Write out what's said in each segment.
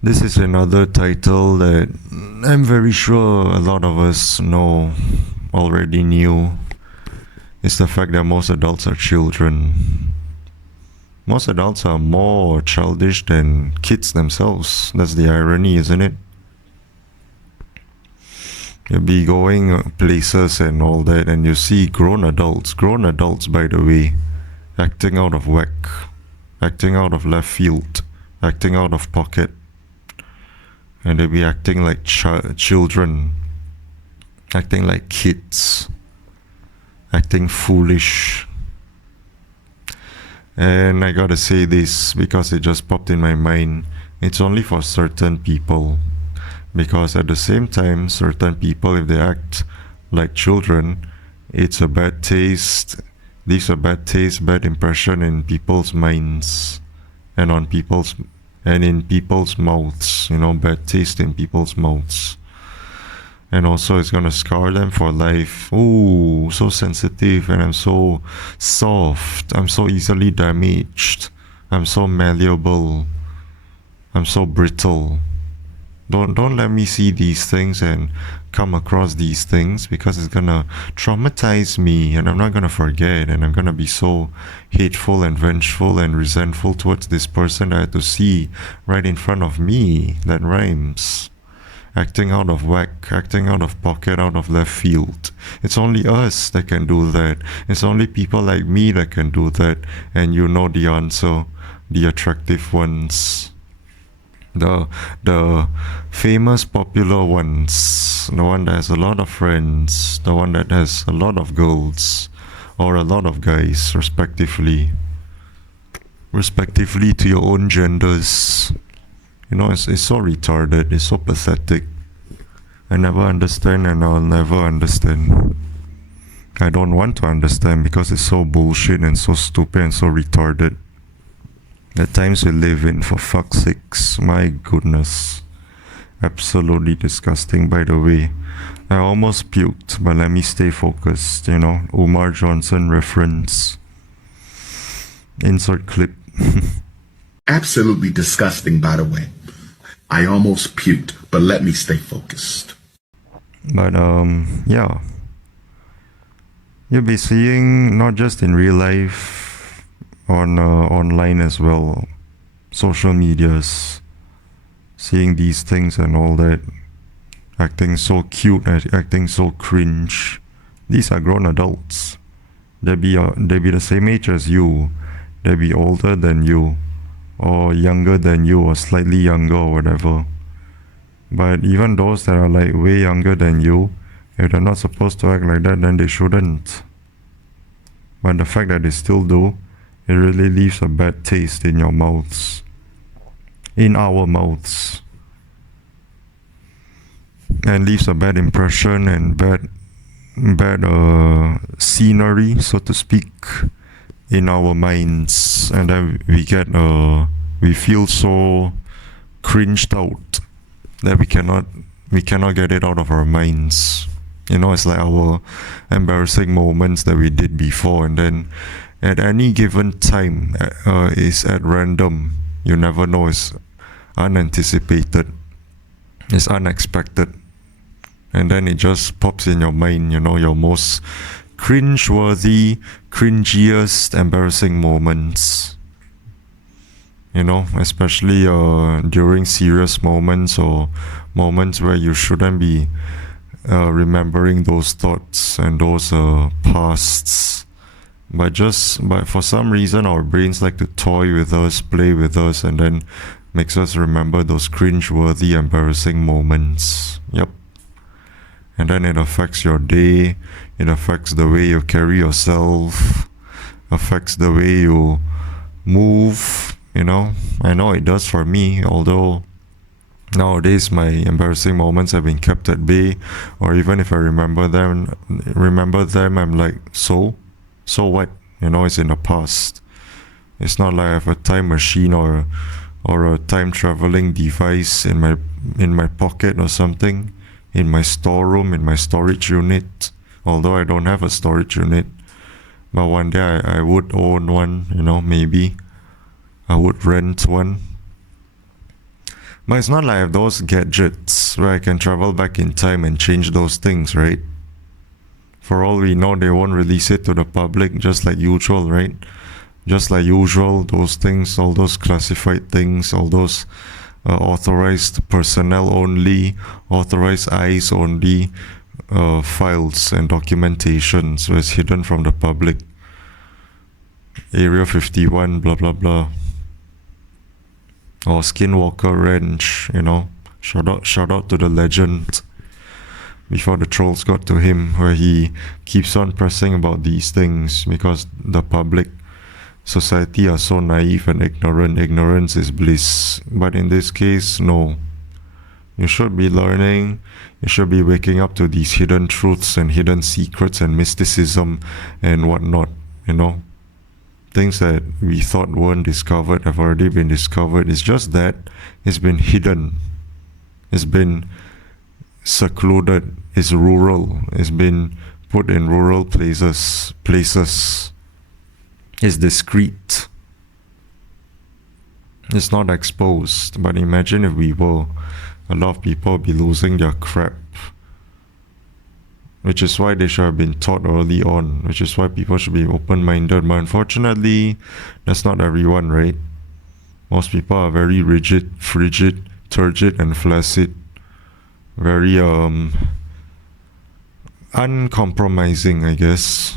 This is another title that I'm very sure a lot of us already knew. It's the fact that most adults are children. Most adults are more childish than kids themselves. That's the irony, isn't it? You'll be going places and all that, and you see grown adults, by the way, acting out of whack, acting out of left field, acting out of pocket, and they'll be acting like children, acting like kids, acting foolish. And I gotta say this because it just popped in my mind. It's only for certain people. Because at the same time, certain people, if they act like children, it's a bad taste. Leaves a bad taste, bad impression in people's minds, and in people's mouths. Bad taste in people's mouths. And also, it's gonna scar them for life. Ooh, so sensitive, and I'm so soft. I'm so easily damaged. I'm so malleable. I'm so brittle. Don't let me see these things and come across these things, because it's gonna traumatize me, and I'm not gonna forget, and I'm gonna be so hateful and vengeful and resentful towards this person I had to see right in front of me. That rhymes. Acting out of whack, acting out of pocket, out of left field. It's only us that can do that. It's only people like me that can do that. And you know the answer. The attractive ones. The famous popular ones. The one that has a lot of friends. The one that has a lot of girls. Or a lot of guys, respectively. Respectively to your own genders. It's so retarded, it's so pathetic. I never understand, and I'll never understand. I don't want to understand because it's so bullshit and so stupid and so retarded. The times we live in, for fuck's sakes, my goodness. Absolutely disgusting, by the way. I almost puked, but let me stay focused, Umar Johnson reference. Insert clip. Absolutely disgusting, by the way. I almost puked, but let me stay focused. But yeah, you'll be seeing, not just in real life, on online as well, social medias, seeing these things and all that, acting so cute, acting so cringe. These are grown adults. They be the same age as you. They be older than you, or younger than you, or slightly younger, or whatever. But even those that are like way younger than you, if they're not supposed to act like that, then they shouldn't. But the fact that they still do, it really leaves a bad taste in your mouths. In our mouths. And leaves a bad impression and bad scenery, so to speak, in our minds. And then we feel so cringed out that we cannot get it out of our minds. It's like our embarrassing moments that we did before, and then at any given time is at random. You never know. It's unanticipated, it's unexpected, and then it just pops in your mind. Your most cringeworthy, cringiest, embarrassing moments. Especially during serious moments, or moments where you shouldn't be remembering those thoughts and those pasts. But for some reason, our brains like to toy with us, play with us, and then makes us remember those cringe-worthy, embarrassing moments. Yep. And then it affects your day. It affects the way you carry yourself. Affects the way you move. I know it does for me, although nowadays my embarrassing moments have been kept at bay, or even if I remember them, I'm like, so what? It's in the past. It's not like I have a time machine or a time traveling device in my pocket or something, in my storeroom, in my storage unit. Although I don't have a storage unit, but one day I would own one. Maybe I would rent one. But it's not like I have those gadgets where I can travel back in time and change those things, right? For all we know, they won't release it to the public, just like usual, right? Just like usual, those things, all those classified things, all those authorized personnel only, authorized eyes only files and documentations was hidden from the public. Area 51, blah blah blah. Or Skinwalker Ranch, you know. Shout out to the legend before the trolls got to him, where he keeps on pressing about these things because the public society are so naive and ignorant. Ignorance is bliss. But in this case, no. You should be learning. You should be waking up to these hidden truths and hidden secrets and mysticism and whatnot, you know. Things that we thought weren't discovered have already been discovered. It's just that it's been hidden. It's been secluded. It's rural. It's been put in rural places. It's discreet. It's not exposed. But imagine if we were. A lot of people would be losing their crap. Which is why they should have been taught early on. Which is why people should be open-minded. But unfortunately, that's not everyone, right? Most people are very rigid, frigid, turgid, and flaccid. Very uncompromising, I guess.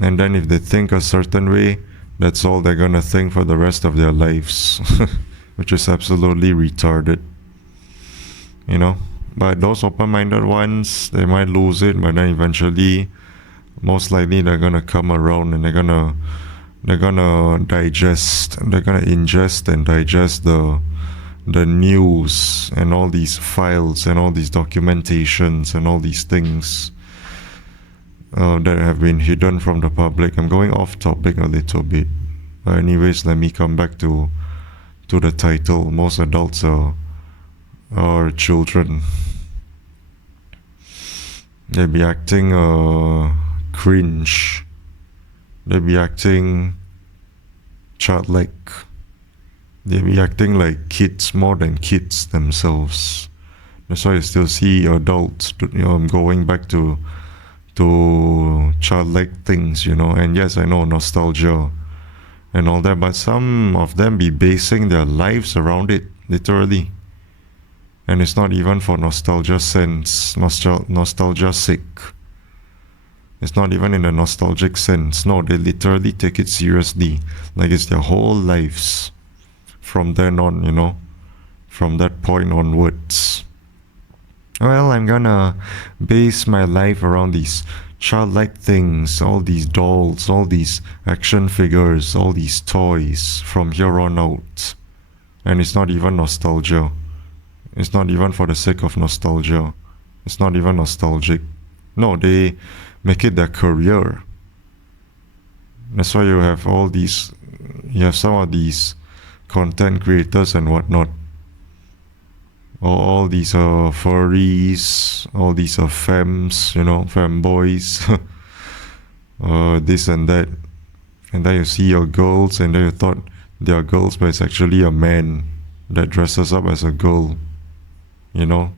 And then if they think a certain way, that's all they're gonna think for the rest of their lives. Which is absolutely retarded. You know? But those open-minded ones, they might lose it, but then eventually, most likely they're gonna come around and they're gonna digest, they're gonna ingest and digest the news and all these files and all these documentations and all these things that have been hidden from the public. I'm going off topic a little bit. But anyways, let me come back to the title. Most adults are children. They be acting cringe. They be acting childlike. They be acting like kids more than kids themselves. That's why you still see adults, going back to childlike things, you know. And yes, I know nostalgia and all that, but some of them be basing their lives around it, literally. And it's not even for nostalgia sense, nostalgia sake. It's not even in a nostalgic sense. No, they literally take it seriously, like it's their whole lives. From then on, you know, from that point onwards. Well, I'm gonna base my life around these childlike things, all these dolls, all these action figures, all these toys from here on out. And it's not even nostalgia. It's not even for the sake of nostalgia. It's not even nostalgic. No, they make it their career. That's why you have some of these content creators and whatnot. All these furries, all these femmes, you know, femboys, this and that. And then you see your girls, and then you thought they are girls, but it's actually a man that dresses up as a girl. You know,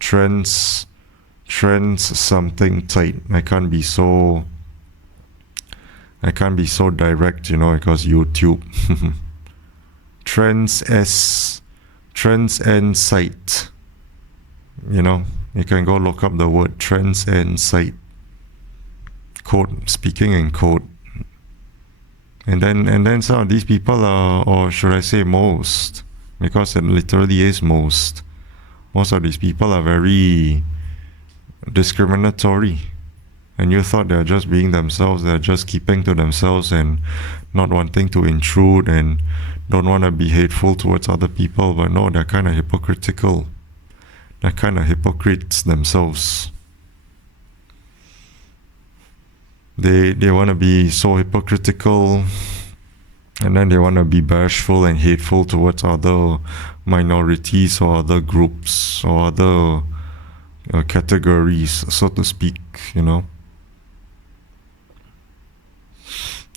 trends something tight. I can't be so direct, you know, because YouTube. Trends and sight. You know, you can go look up the word trends and sight. Code, speaking in code. And then some of these people are, or should I say most, because it literally is most. Most of these people are very discriminatory. And you thought they're just being themselves, they're just keeping to themselves and not wanting to intrude and don't want to be hateful towards other people, but no, they're kind of hypocritical. They're kind of hypocrites themselves. They want to be so hypocritical, and then they want to be bashful and hateful towards other minorities or other groups or other categories, so to speak, you know.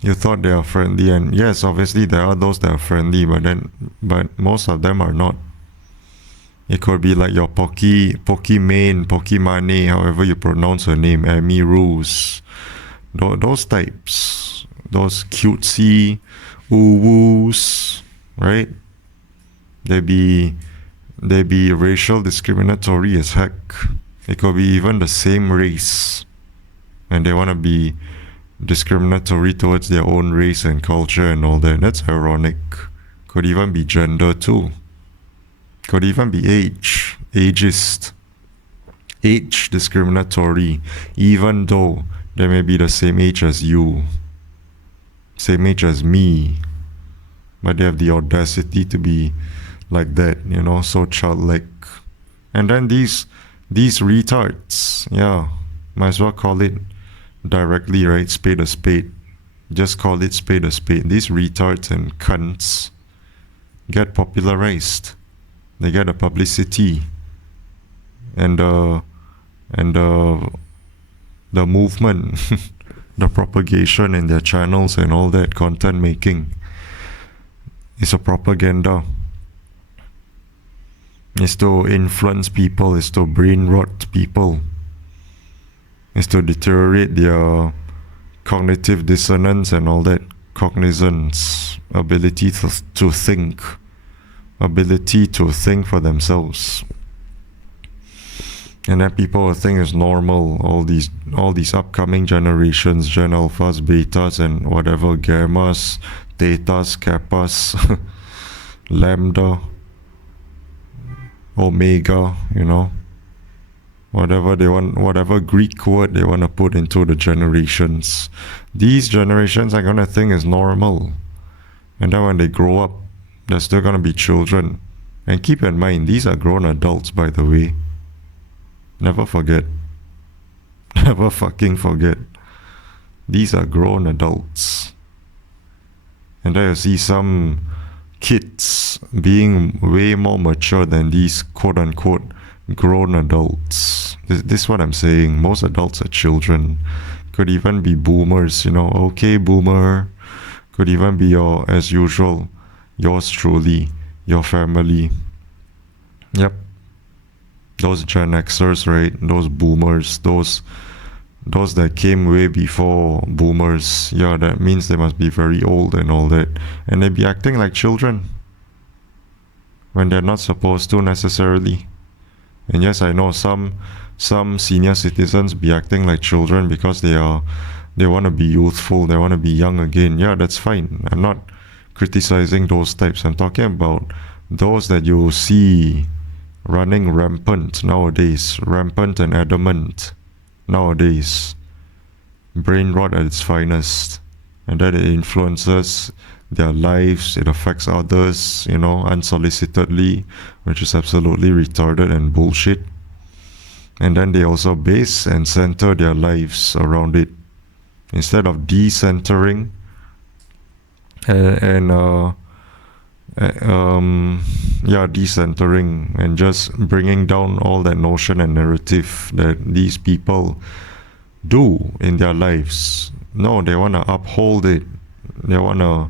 You thought they are friendly, and yes, obviously there are those that are friendly, but most of them are not. It could be like your Pokimane, Pokimane, however you pronounce her name, Amy Rose. Those types. Those cutesy woo-woos, right? They be racial discriminatory as heck. It could be even the same race, and they want to be discriminatory towards their own race and culture and all that. That's ironic. Could even be gender too. Could even be ageist, age discriminatory, even though they may be the same age as you, same age as me, but they have the audacity to be like that, so childlike. And then these retards, might as well call it directly, right? Spade a spade. Just call it spade a spade. These retards and cunts get popularized. They get the publicity and the movement, the propagation in their channels and all that content making. It's a propaganda. It's to influence people. It's to brain rot people. It's to deteriorate their cognitive dissonance and all that. Cognizance, ability to think. Ability to think for themselves. And then people will think it's normal, all these upcoming generations, Gen Alphas, Betas, and whatever, Gammas, Thetas, Kappas, Lambda, Omega, whatever they want, whatever Greek word they want to put into the generations. These generations are going to think it's normal. And then when they grow up, they're still going to be children. And keep in mind, these are grown adults, by the way. Never forget. Never fucking forget. These are grown adults. And then you see some kids being way more mature than these quote-unquote grown adults. This is what I'm saying. Most adults are children. Could even be boomers, Okay, boomer. Could even be as usual, yours truly, your family. Yep. Those Gen Xers, right? Those boomers, those that came way before boomers. Yeah, that means they must be very old and all that. And they be acting like children when they're not supposed to necessarily. And yes, I know some senior citizens be acting like children because they want to be youthful, they want to be young again. Yeah, that's fine. I'm not criticizing those types. I'm talking about those that you see running rampant nowadays, rampant and adamant nowadays, brain rot at its finest, and that it influences their lives, it affects others, unsolicitedly, which is absolutely retarded and bullshit. And then they also base and center their lives around it instead of decentering decentering and just bringing down all that notion and narrative that these people do in their lives. No, they want to uphold it. They want to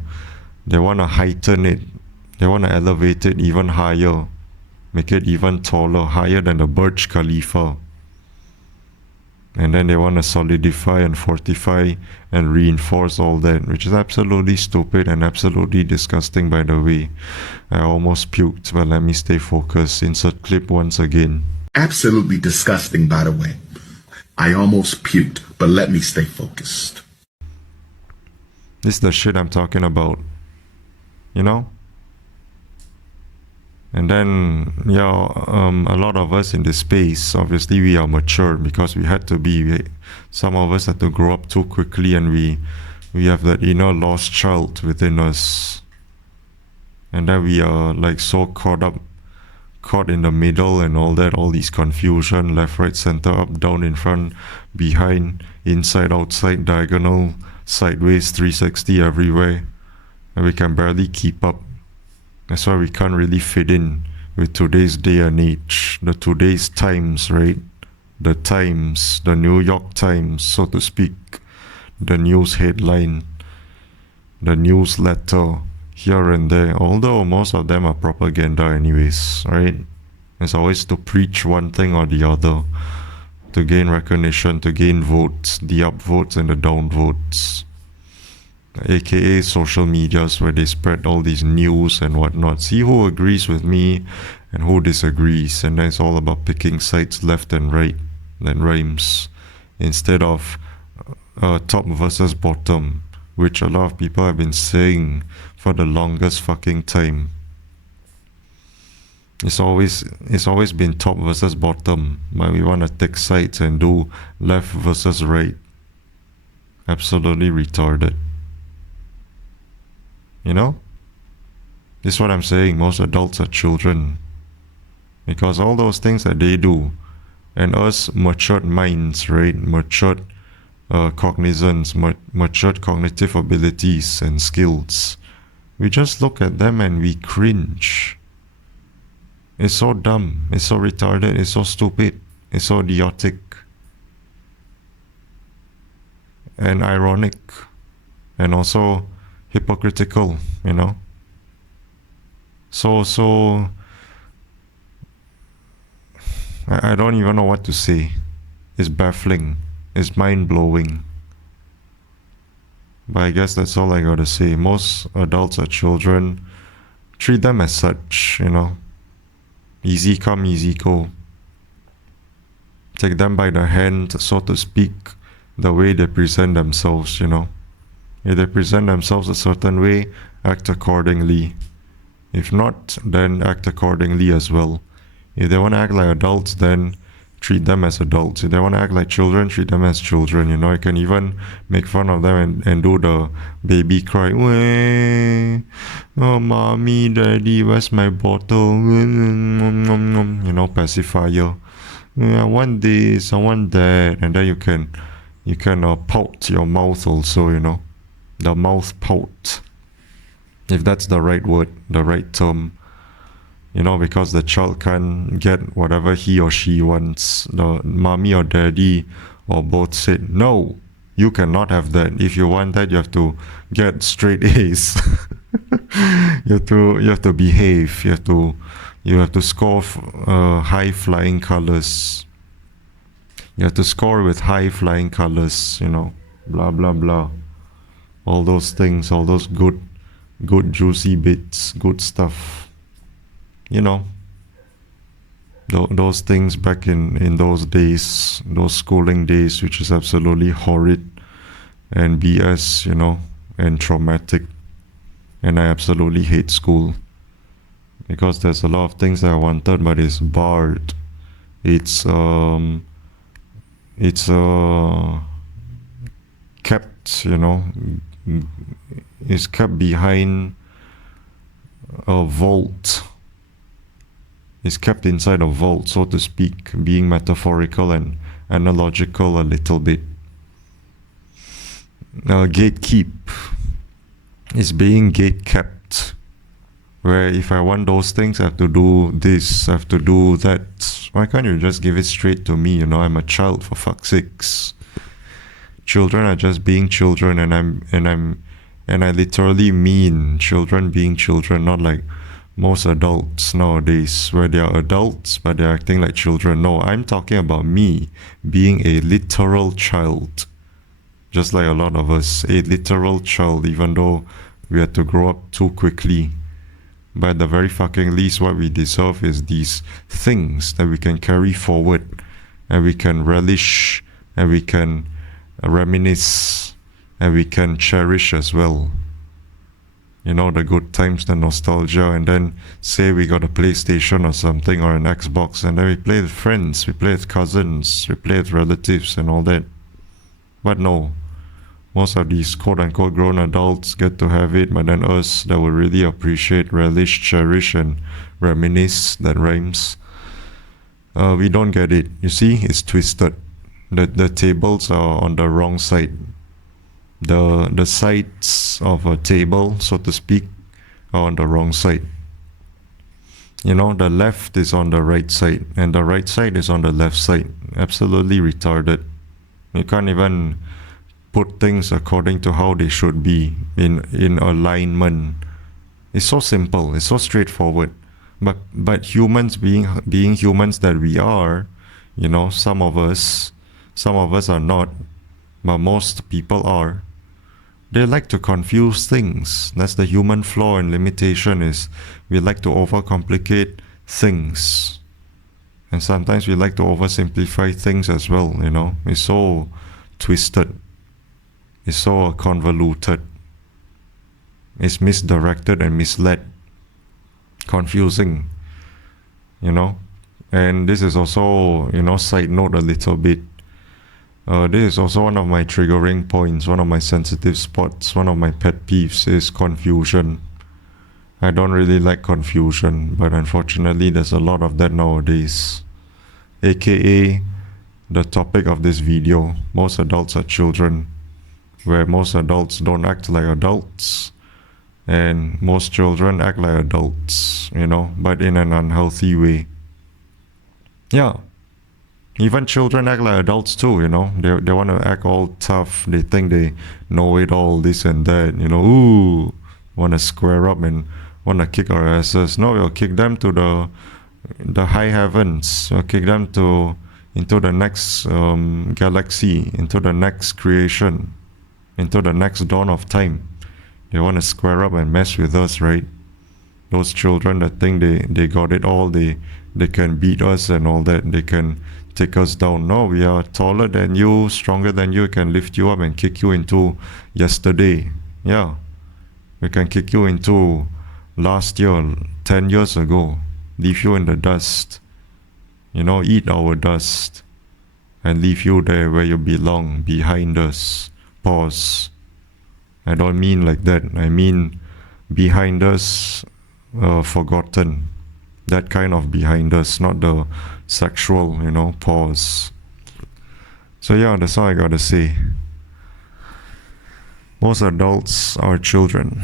heighten it. They want to elevate it even higher, make it even taller, higher than the Burj Khalifa. And then they want to solidify and fortify and reinforce all that, which is absolutely stupid and absolutely disgusting, by the way. I almost puked, but let me stay focused. Insert clip once again. Absolutely disgusting, by the way. I almost puked, but let me stay focused. This is the shit I'm talking about. And then, a lot of us in this space, obviously we are mature because we had to be. Some of us had to grow up too quickly, and we have that inner lost child within us. And then we are like so caught in the middle and all that, all these confusion, left, right, center, up, down, in front, behind, inside, outside, diagonal, sideways, 360 everywhere. And we can barely keep up. That's why we can't really fit in with today's day and age, the today's times, right? The Times, the New York Times, so to speak, the news headline, the newsletter, here and there, although most of them are propaganda anyways, right? It's always to preach one thing or the other, to gain recognition, to gain votes, the upvotes and the downvotes, aka social medias, where they spread all these news and whatnot. See who agrees with me and who disagrees, and then it's all about picking sides left and right, that rhymes, instead of top versus bottom, which a lot of people have been saying for the longest fucking time. It's always been top versus bottom, but we want to take sides and do left versus right. Absolutely retarded. You know? This is what I'm saying. Most adults are children. Because all those things that they do, and us matured minds, right? Matured cognizance, matured cognitive abilities and skills, we just look at them and we cringe. It's so dumb, it's so retarded, it's so stupid, it's so idiotic and ironic and also hypocritical, you know. So I don't even know what to say. It's baffling, it's mind-blowing. But I guess that's all I gotta say. Most adults are children. Treat them as such, you know. Easy come, easy go. Take them by the hand, so to speak, the way they present themselves, you know. If they present themselves a certain way, act accordingly. If not, then act accordingly as well. If they want to act like adults, then treat them as adults. If they want to act like children, treat them as children. You know, you can even make fun of them and do the baby cry. Oh, mommy, daddy, where's my bottle? You know, pacifier. I want this, I want that. And then you can pout your mouth also, you know. The mouth pout. If that's the right word, the right term. You know, because the child can't get whatever he or she wants. The mommy or daddy or both said, no, you cannot have that. If you want that, you have to get straight A's. you have to behave. You have to score high flying colors. You have to score with high flying colors, you know, blah blah blah. All those things, all those good juicy bits, good stuff. You know, those things back in those days, those schooling days, which is absolutely horrid and BS, you know, and traumatic. And I absolutely hate school because there's a lot of things that I wanted, but it's barred. It's kept, you know, it's kept behind a vault. Is kept inside a vault, so to speak, being metaphorical and analogical a little bit. Gatekeep is being gate-kept, where if I want those things, I have to do this, I have to do that. Why can't you just give it straight to me? You know, I'm a child, for fuck's sakes. Children are just being children, and I literally mean children being children, not like most adults nowadays, where they are adults but they're acting like children. No, I'm talking about me being a literal child, just like a lot of us, a literal child, even though we had to grow up too quickly. But at the very fucking least, what we deserve is these things that we can carry forward, and we can relish, and we can reminisce, and we can cherish as well. You know, the good times, the nostalgia, and then say we got a PlayStation or something, or an Xbox, and then we play with friends, we play with cousins, we play with relatives and all that. But no, most of these quote-unquote grown adults get to have it, but then us that will really appreciate, relish, cherish, and reminisce, that rhymes, we don't get it. You see, it's twisted. The tables are on the wrong side. The sides of a table, so to speak, are on the wrong side. You know, the left is on the right side, and the right side is on the left side. Absolutely retarded. You can't even put things according to how they should be in alignment. It's so simple, it's so straightforward. But humans, being humans that we are, some of us are not, but most people are. They like to confuse things. That's the human flaw and limitation, is we like to overcomplicate things. And sometimes we like to oversimplify things as well, It's so twisted. It's so convoluted. It's misdirected and misled. Confusing, And this is also, side note a little bit. This is also one of my triggering points, one of my sensitive spots, one of my pet peeves is confusion. I don't really like confusion, but unfortunately there's a lot of that nowadays. AKA the topic of this video, most adults are children, where most adults don't act like adults, and most children act like adults, but in an unhealthy way. Yeah. Even children act like adults too, They want to act all tough. They think they know it all, this and that, Ooh, want to square up and want to kick our asses. No, we'll kick them to the high heavens. We'll kick them into the next galaxy, into the next creation, into the next dawn of time. They want to square up and mess with us, right? Those children that think they got it all, they can beat us and all that, they can take us down. No, we are taller than you, stronger than you, can lift you up and kick you into yesterday. Yeah. We can kick you into last year, 10 years ago, leave you in the dust, eat our dust and leave you there where you belong, behind us. Pause. I don't mean like that. I mean behind us, forgotten. That kind of behind us, not the sexual, pause. So yeah, that's all I gotta say. Most adults are children.